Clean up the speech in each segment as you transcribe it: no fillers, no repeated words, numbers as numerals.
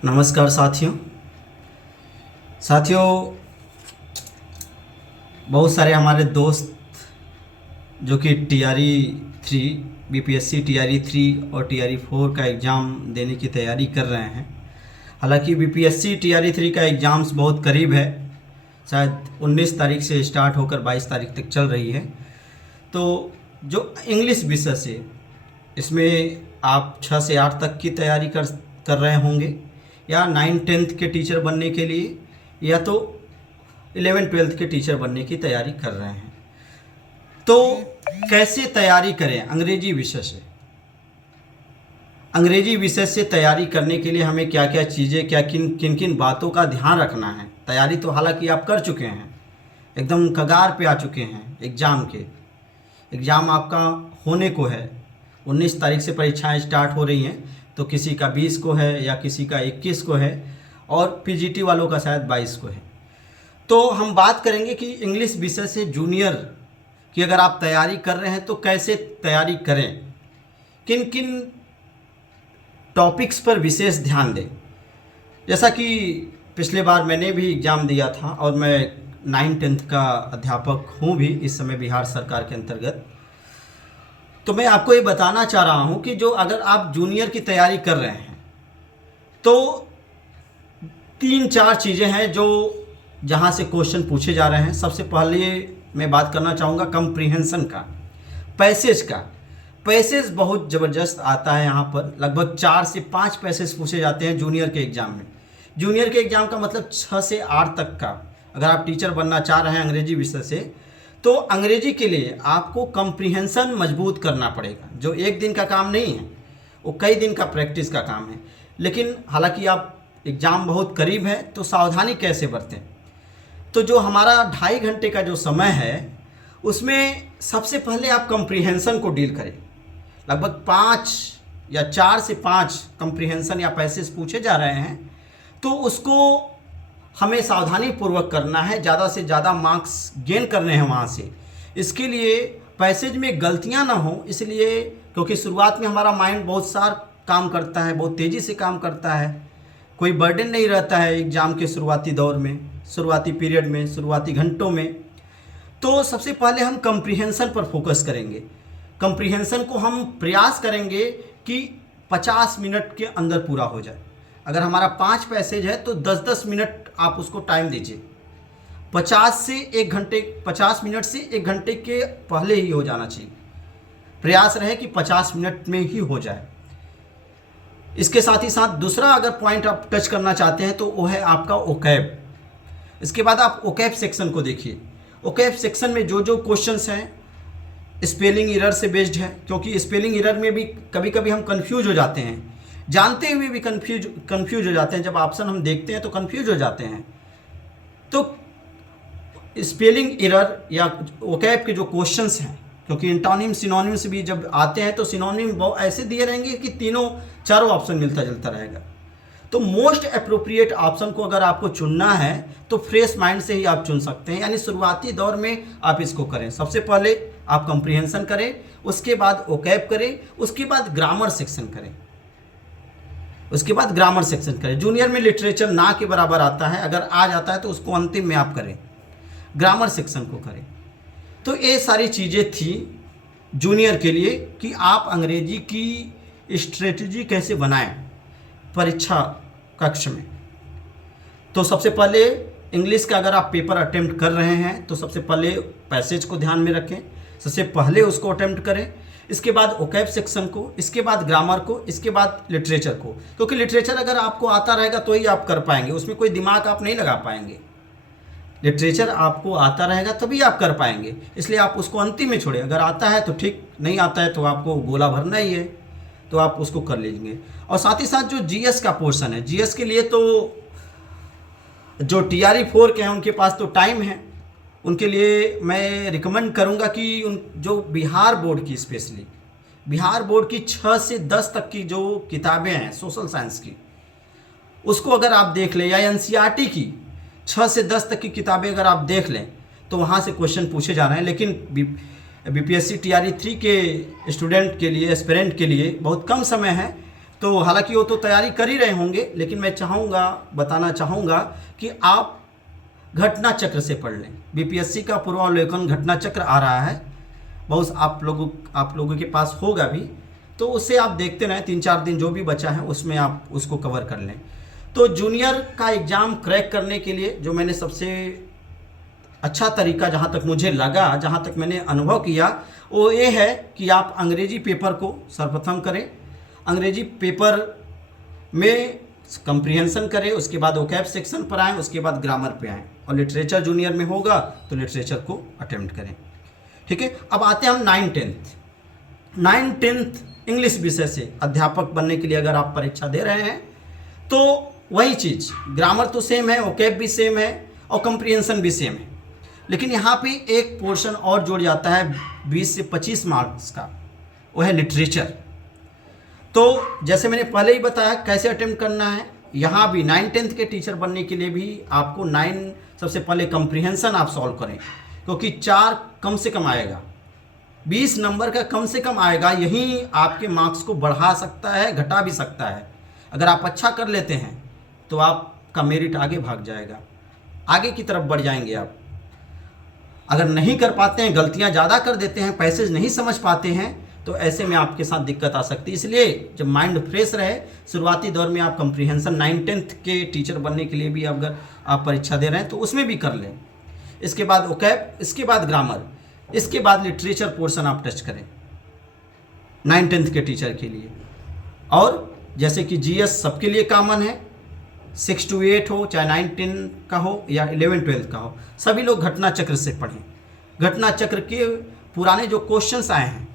नमस्कार साथियों। बहुत सारे हमारे दोस्त जो कि TRE 3 BPSC TRE 3 और TRE 4 का एग्ज़ाम देने की तैयारी कर रहे हैं। हालांकि BPSC TRE 3 का एग्ज़ाम्स बहुत करीब है, शायद 19 तारीख से स्टार्ट होकर 22 तारीख तक चल रही है। तो जो इंग्लिश विषय से इसमें आप 6 से 8 तक की तैयारी कर रहे होंगे, या 9-10 के टीचर बनने के लिए, या तो 11-12 के टीचर बनने की तैयारी कर रहे हैं। तो कैसे तैयारी करें अंग्रेजी विषय से? अंग्रेजी विषय से तैयारी करने के लिए हमें क्या क्या चीज़ें, किन किन बातों का ध्यान रखना है। तैयारी तो हालांकि आप कर चुके हैं, एकदम कगार पे आ चुके हैं एग्ज़ाम के। एग्ज़ाम आपका होने को है, 19 तारीख से परीक्षाएं स्टार्ट हो रही हैं। तो किसी का 20 को है या किसी का 21 को है, और PGT वालों का शायद 22 को है। तो हम बात करेंगे कि इंग्लिश विषय से जूनियर की अगर आप तैयारी कर रहे हैं तो कैसे तैयारी करें, किन किन टॉपिक्स पर विशेष ध्यान दें। जैसा कि पिछले बार मैंने भी एग्ज़ाम दिया था और मैं 9-10 का अध्यापक हूँ भी इस समय बिहार सरकार के अंतर्गत। तो मैं आपको ये बताना चाह रहा हूँ कि जो अगर आप जूनियर की तैयारी कर रहे हैं तो 3-4 चीज़ें हैं जो जहाँ से क्वेश्चन पूछे जा रहे हैं। सबसे पहले मैं बात करना चाहूँगा कंप्रीहेंशन का, पैसेज का। पैसेज बहुत ज़बरदस्त आता है यहाँ पर, लगभग 4 से 5 पैसेज पूछे जाते हैं जूनियर के एग्ज़ाम में। जूनियर के एग्ज़ाम का मतलब 6 से 8 तक का। अगर आप टीचर बनना चाह रहे हैं अंग्रेजी विषय से, तो अंग्रेजी के लिए आपको कंप्रीहेंशन मजबूत करना पड़ेगा, जो एक दिन का काम नहीं है, वो कई दिन का प्रैक्टिस का काम है। लेकिन हालांकि आप एग्ज़ाम बहुत करीब है, तो सावधानी कैसे बरतें। तो जो हमारा 2.5 घंटे का जो समय है, उसमें सबसे पहले आप कंप्रीहेंशन को डील करें। लगभग 5 या 4 से 5 कंप्रीहेंशन या पैसेज पूछे जा रहे हैं, तो उसको हमें सावधानी पूर्वक करना है, ज़्यादा से ज़्यादा मार्क्स गेन करने हैं वहाँ से। इसके लिए पैसेज में गलतियाँ ना हो, इसलिए क्योंकि शुरुआत में हमारा माइंड बहुत सार काम करता है, बहुत तेज़ी से काम करता है, कोई बर्डन नहीं रहता है एग्ज़ाम के शुरुआती दौर में, शुरुआती पीरियड में, शुरुआती घंटों में। तो सबसे पहले हम कंप्रीहेंशन पर फोकस करेंगे। कंप्रीहेंशन को हम प्रयास करेंगे कि 50 मिनट के अंदर पूरा हो जाए। अगर हमारा 5 पैसेज है तो 10-10 मिनट आप उसको टाइम दीजिए। 50 मिनट से 1 घंटे के पहले ही हो जाना चाहिए। प्रयास रहे कि 50 मिनट में ही हो जाए। इसके साथ ही साथ दूसरा अगर पॉइंट आप टच करना चाहते हैं तो वो है आपका ओकैब। इसके बाद आप ओकैब सेक्शन को देखिए। ओकैब सेक्शन में जो जो क्वेश्चंस हैं स्पेलिंग एरर से बेस्ड है, क्योंकि स्पेलिंग एरर में भी कभी कभी हम कंफ्यूज हो जाते हैं, जानते हुए भी कंफ्यूज हो जाते हैं। जब ऑप्शन हम देखते हैं तो कंफ्यूज हो जाते हैं। तो स्पेलिंग एरर या वोकैब के जो क्वेश्चंस हैं, क्योंकि इंटोनिम सिनोनिम्स भी जब आते हैं तो सिनोनिम ऐसे दिए रहेंगे कि चारों ऑप्शन मिलता जुलता रहेगा। तो मोस्ट अप्रोप्रिएट ऑप्शन को अगर आपको चुनना है तो फ्रेश माइंड से ही आप चुन सकते हैं, यानी शुरुआती दौर में आप इसको करें। सबसे पहले आप कंप्रीहेंशन करें, उसके बाद वोकैब करें, उसके बाद ग्रामर सेक्शन करें, उसके बाद ग्रामर सेक्शन करें। जूनियर में लिटरेचर ना के बराबर आता है, अगर आ जाता है तो उसको अंतिम में आप करें, ग्रामर सेक्शन को करें। तो ये सारी चीज़ें थी जूनियर के लिए कि आप अंग्रेजी की स्ट्रेटजी कैसे बनाएं परीक्षा कक्ष में। तो सबसे पहले इंग्लिश का अगर आप पेपर अटेम्प्ट कर रहे हैं तो सबसे पहले पैसेज को ध्यान में रखें, सबसे पहले उसको अटेम्प्ट करें। इसके बाद वोकैब सेक्शन को, इसके बाद ग्रामर को, इसके बाद लिटरेचर को। क्योंकि लिटरेचर अगर आपको आता रहेगा तो ही आप कर पाएंगे, उसमें कोई दिमाग आप नहीं लगा पाएंगे। लिटरेचर आपको आता रहेगा तभी आप कर पाएंगे, इसलिए आप उसको अंतिम में छोड़ें। अगर आता है तो ठीक, नहीं आता है तो आपको गोला भरना ही है, तो आप उसको कर लीजिए। और साथ ही साथ जो GS का पोर्शन है, GS के लिए तो जो TRE 4 के हैं उनके पास तो टाइम है, उनके लिए मैं रिकमेंड करूंगा कि उन जो बिहार बोर्ड की, स्पेशली बिहार बोर्ड की 6 से 10 तक की जो किताबें हैं सोशल साइंस की, उसको अगर आप देख लें, या NCERT की 6 से 10 तक की किताबें अगर आप देख लें तो वहाँ से क्वेश्चन पूछे जा रहे हैं। लेकिन BPSC TRE 3 के स्टूडेंट के लिए, एस्पिरेंट के लिए बहुत कम समय है, तो हालांकि वो तो तैयारी कर ही रहे होंगे, लेकिन मैं बताना चाहूँगा कि आप घटना चक्र से पढ़ लें। बीपीएससी का पूर्वावलोकन घटना चक्र आ रहा है, बहुत आप लोगों के पास होगा भी, तो उससे आप देखते रहें, 3-4 दिन जो भी बचा है उसमें आप उसको कवर कर लें। तो जूनियर का एग्ज़ाम क्रैक करने के लिए जो मैंने सबसे अच्छा तरीका, जहाँ तक मुझे लगा, जहाँ तक मैंने अनुभव किया, वो ये है कि आप अंग्रेजी पेपर को सर्वप्रथम करें। अंग्रेजी पेपर में कंप्रीहेंशन करें, उसके बाद वोकैब सेक्शन पर आएँ, उसके बाद ग्रामर पे आएँ, और लिटरेचर जूनियर में होगा तो लिटरेचर को अटेम्प्ट करें। ठीक है, अब आते हैं हम 9th इंग्लिश विषय से अध्यापक बनने के लिए अगर आप परीक्षा दे रहे हैं तो वही चीज़, ग्रामर तो सेम है, वोकैब भी सेम है और कंप्रीहेंशन भी सेम है, लेकिन यहाँ पे एक पोर्शन और जुड़ जाता है 20 से 25 मार्क्स का, वो है लिटरेचर। तो जैसे मैंने पहले ही बताया कैसे अटेम्प्ट करना है, यहाँ भी 9th के टीचर बनने के लिए भी आपको 9 सबसे पहले कंप्रीहेंशन आप सॉल्व करें, क्योंकि 4 कम से कम आएगा, 20 नंबर का कम से कम आएगा, यही आपके मार्क्स को बढ़ा सकता है, घटा भी सकता है। अगर आप अच्छा कर लेते हैं तो आपका मेरिट आगे भाग जाएगा, आगे की तरफ बढ़ जाएंगे आप। अगर नहीं कर पाते हैं, गलतियां ज़्यादा कर देते हैं, पैसेज नहीं समझ पाते हैं, तो ऐसे में आपके साथ दिक्कत आ सकती है। इसलिए जब माइंड फ्रेश रहे, शुरुआती दौर में आप कंप्रीहेंशन 9th के टीचर बनने के लिए भी अगर आप परीक्षा दे रहे हैं तो उसमें भी कर लें। इसके बाद वोकैब, इसके बाद ग्रामर, इसके बाद लिटरेचर पोर्शन आप टच करें 9th के टीचर के लिए। और जैसे कि जीएस सबके लिए कॉमन है, 6 to 8 हो, चाहे 9-10 का हो या 11-12 का हो, सभी लोग घटना चक्र से पढ़ें। घटना चक्र के पुराने जो क्वेश्चंस आए हैं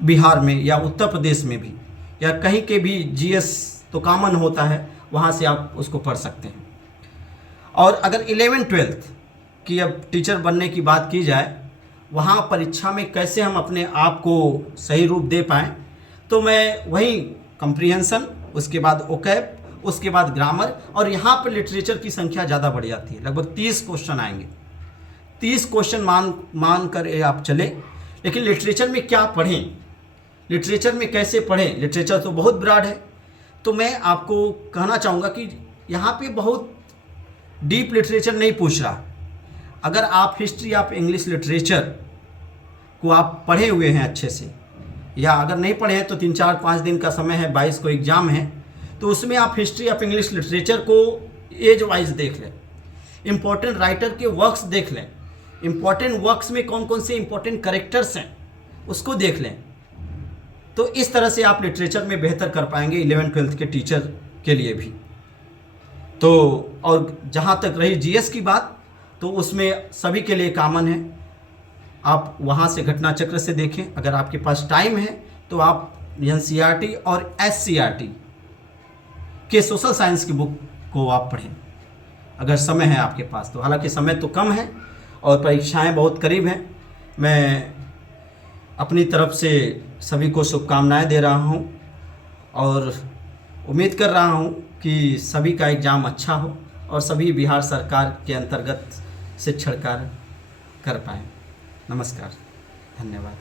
बिहार में या उत्तर प्रदेश में भी या कहीं के भी, जीएस तो कॉमन होता है, वहाँ से आप उसको पढ़ सकते हैं। और अगर 11-12 की अब टीचर बनने की बात की जाए, वहाँ परीक्षा में कैसे हम अपने आप को सही रूप दे पाएँ, तो मैं वही कंप्रीहेंशन, उसके बाद वोकैब, उसके बाद ग्रामर, और यहाँ पर लिटरेचर की संख्या ज़्यादा बढ़ जाती है, लगभग 30 क्वेश्चन आएंगे। 30 क्वेश्चन मान कर आप चले। लेकिन लिटरेचर में क्या पढ़ें, लिटरेचर में कैसे पढ़ें, लिटरेचर तो बहुत ब्रॉड है। तो मैं आपको कहना चाहूँगा कि यहाँ पे बहुत डीप लिटरेचर नहीं पूछ रहा। अगर आप हिस्ट्री ऑफ इंग्लिश लिटरेचर को आप पढ़े हुए हैं अच्छे से, या अगर नहीं पढ़े हैं तो 3-4-5 दिन का समय है, 22 को एग्ज़ाम है, तो उसमें आप हिस्ट्री ऑफ इंग्लिश लिटरेचर को एज वाइज देख लें, इम्पोर्टेंट राइटर के वर्क्स देख लें, इम्पोर्टेंट वर्क्स में कौन कौन से इम्पोर्टेंट करेक्टर्स हैं उसको देख लें। तो इस तरह से आप लिटरेचर में बेहतर कर पाएंगे 11-12 के टीचर के लिए भी। तो और जहाँ तक रही जीएस की बात, तो उसमें सभी के लिए कॉमन है, आप वहाँ से घटना चक्र से देखें। अगर आपके पास टाइम है तो आप एनसीईआरटी और एससीईआरटी के सोशल साइंस की बुक को आप पढ़ें, अगर समय है आपके पास तो। हालांकि समय तो कम है और परीक्षाएं बहुत करीब हैं। मैं अपनी तरफ से सभी को शुभकामनाएं दे रहा हूं और उम्मीद कर रहा हूं कि सभी का एग्ज़ाम अच्छा हो और सभी बिहार सरकार के अंतर्गत शिक्षण कार्य कर पाएँ। नमस्कार, धन्यवाद।